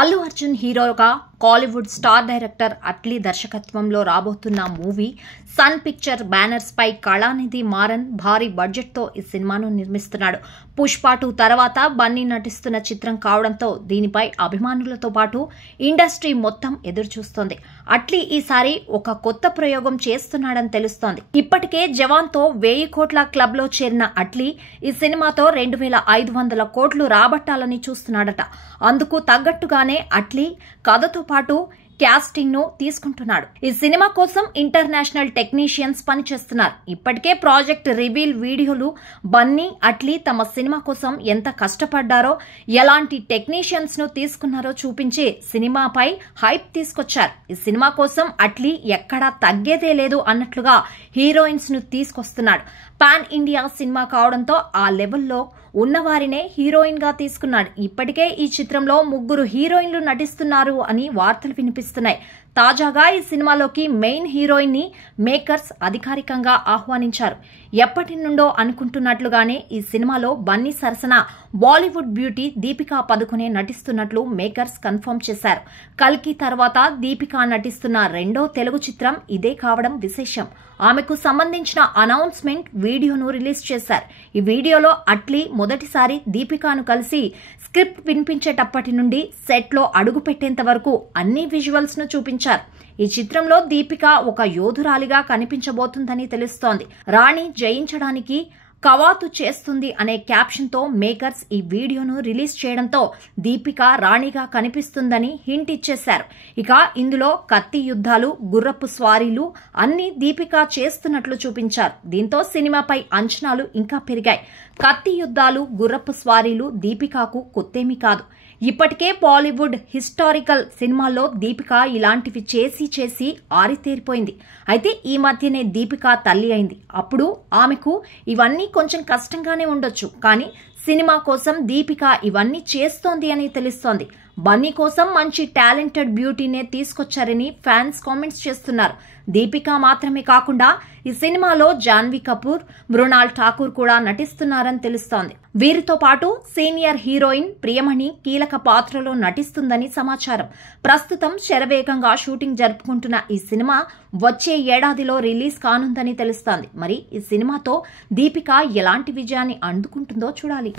అల్లు అర్జున్ హీరోగా Kollywood star director Atlee దర్శకత్వంలో రాబోతున్న మూవీ సన్ పిక్చర్ బ్యానర్స్ పై కళానిధి మారన్ భారీ బడ్జెట్ తో ఈ సినిమాను నిర్మిస్తున్నాడు. పుష్ప 2 తర్వాత బన్నీ నటిస్తున్న చిత్రం కావడంతో దీనిపై అభిమానులతో పాటు ఇండస్ట్రీ మొత్తం ఎదురుచూస్తోంది. అట్లీ ఈసారి ఒక కొత్త ప్రయోగం చేస్తున్నాడని తెలుస్తోంది. ఇప్పటికే జవాన్ తో 1000 కోట్ల క్లబ్ లో చేరిన అట్లీ ఈ సినిమాతో 2500 కోట్లు రాబట్టాలని చూస్తున్నాడట. అందుకు తగ్గట్టుగానే అట్లీ కథతో పాటు క్యాస్టింగ్ ను తీసుకుంటున్నాడు. ఈ సినిమా కోసం ఇంటర్నేషనల్ టెక్నీషియన్స్ పనిచేస్తున్నారు. ఇప్పటికే ప్రాజెక్ట్ రివీల్ వీడియోలు బన్నీ అట్లీ తమ సినిమా కోసం ఎంత కష్టపడ్డారో, ఎలాంటి టెక్నీషియన్స్ ను తీసుకున్నారో చూపించి సినిమాపై హైప్ తీసుకొచ్చారు. ఈ సినిమా కోసం అట్లీ ఎక్కడా తగ్గేదే లేదు అన్నట్లుగా హీరోయిన్స్ ను తీసుకొస్తున్నాడు. పాన్ ఇండియా సినిమా కావడంతో ఆ లెవెల్లో ఉన్నవారినే హీరోయిన్ గా తీసుకున్నాడు. ఇప్పటికే ఈ చిత్రంలో 3 హీరోయిన్లు నటిస్తున్నారు అని వార్తలు వినిపిస్తున్నాయి. తాజాగా ఈ సినిమాలోకి మెయిన్ హీరోయిన్ ని మేకర్స్ అధికారికంగా ఆహ్వానించారు. ఎప్పటి నుండో అనుకుంటున్నట్లుగానే ఈ సినిమాలో బన్నీ సరసన బాలీవుడ్ బ్యూటీ దీపికా పదుకొనే నటిస్తున్నట్లు మేకర్స్ కన్ఫర్మ్ చేశారు. కల్కి తర్వాత దీపికా నటిస్తున్న రెండో తెలుగు చిత్రం ఇదే కావడం విశేషం. ఆమెకు సంబంధించిన అనౌన్స్మెంట్ వీడియోను రిలీజ్ చేశారు. ఈ వీడియోలో అట్లీ మొదటిసారి దీపికాను కలిసి స్క్రిప్ట్ వినిపించేటప్పటి నుండి సెట్ లో అడుగు పెట్టేంత వరకు అన్ని విజువల్స్ ను చూపించారు. ఈ చిత్రంలో దీపిక ఒక యోధురాలిగా కనిపించబోతుందని తెలుస్తోంది. రాణి జయించడానికి కవాతు చేస్తుంది అనే క్యాప్షన్ తో మేకర్స్ ఈ వీడియోను రిలీజ్ చేయడంతో దీపిక రాణిగా కనిపిస్తుందని హింట్ ఇచ్చేశారు. ఇక ఇందులో కత్తి యుద్ధాలు, గుర్రపు స్వారీలు అన్ని దీపిక చేస్తున్నట్లు చూపించారు. దీంతో సినిమాపై అంచనాలు ఇంకా పెరిగాయి. కత్తి యుద్ధాలు, గుర్రపు స్వారీలు దీపికకు కొత్తేమీ కాదు. ఇప్పటికే బాలీవుడ్ హిస్టారికల్ సినిమాల్లో దీపిక ఇలాంటివి చేసి ఆరితేరిపోయింది. అయితే ఈ మధ్యనే దీపిక తల్లి అయింది. అప్పుడు ఆమెకు ఇవన్నీ కొంచెం కష్టంగానే ఉండొచ్చు. కానీ సినిమా కోసం దీపిక ఇవన్నీ చేస్తోంది అని తెలుస్తోంది. బన్నీ కోసం మంచి టాలెంటెడ్ బ్యూటీనే తీసుకొచ్చారని ఫ్యాన్స్ కామెంట్స్ చేస్తున్నారు. దీపిక మాత్రమే కాకుండా ఈ సినిమాలో జాన్వీ కపూర్, మృణాల్ ఠాకూర్ కూడా నటిస్తున్నారని తెలుస్తోంది. వీరితో పాటు సీనియర్ హీరోయిన్ ప్రియమణి కీలక పాత్రలో నటిస్తుందని సమాచారం. ప్రస్తుతం శరవేగంగా షూటింగ్ జరుపుకుంటున్న ఈ సినిమా వచ్చే ఏడాదిలో రిలీజ్ కానుందని తెలుస్తోంది. మరి ఈ సినిమాతో దీపిక ఎలాంటి విజయాన్ని అందుకుంటుందో చూడాలి.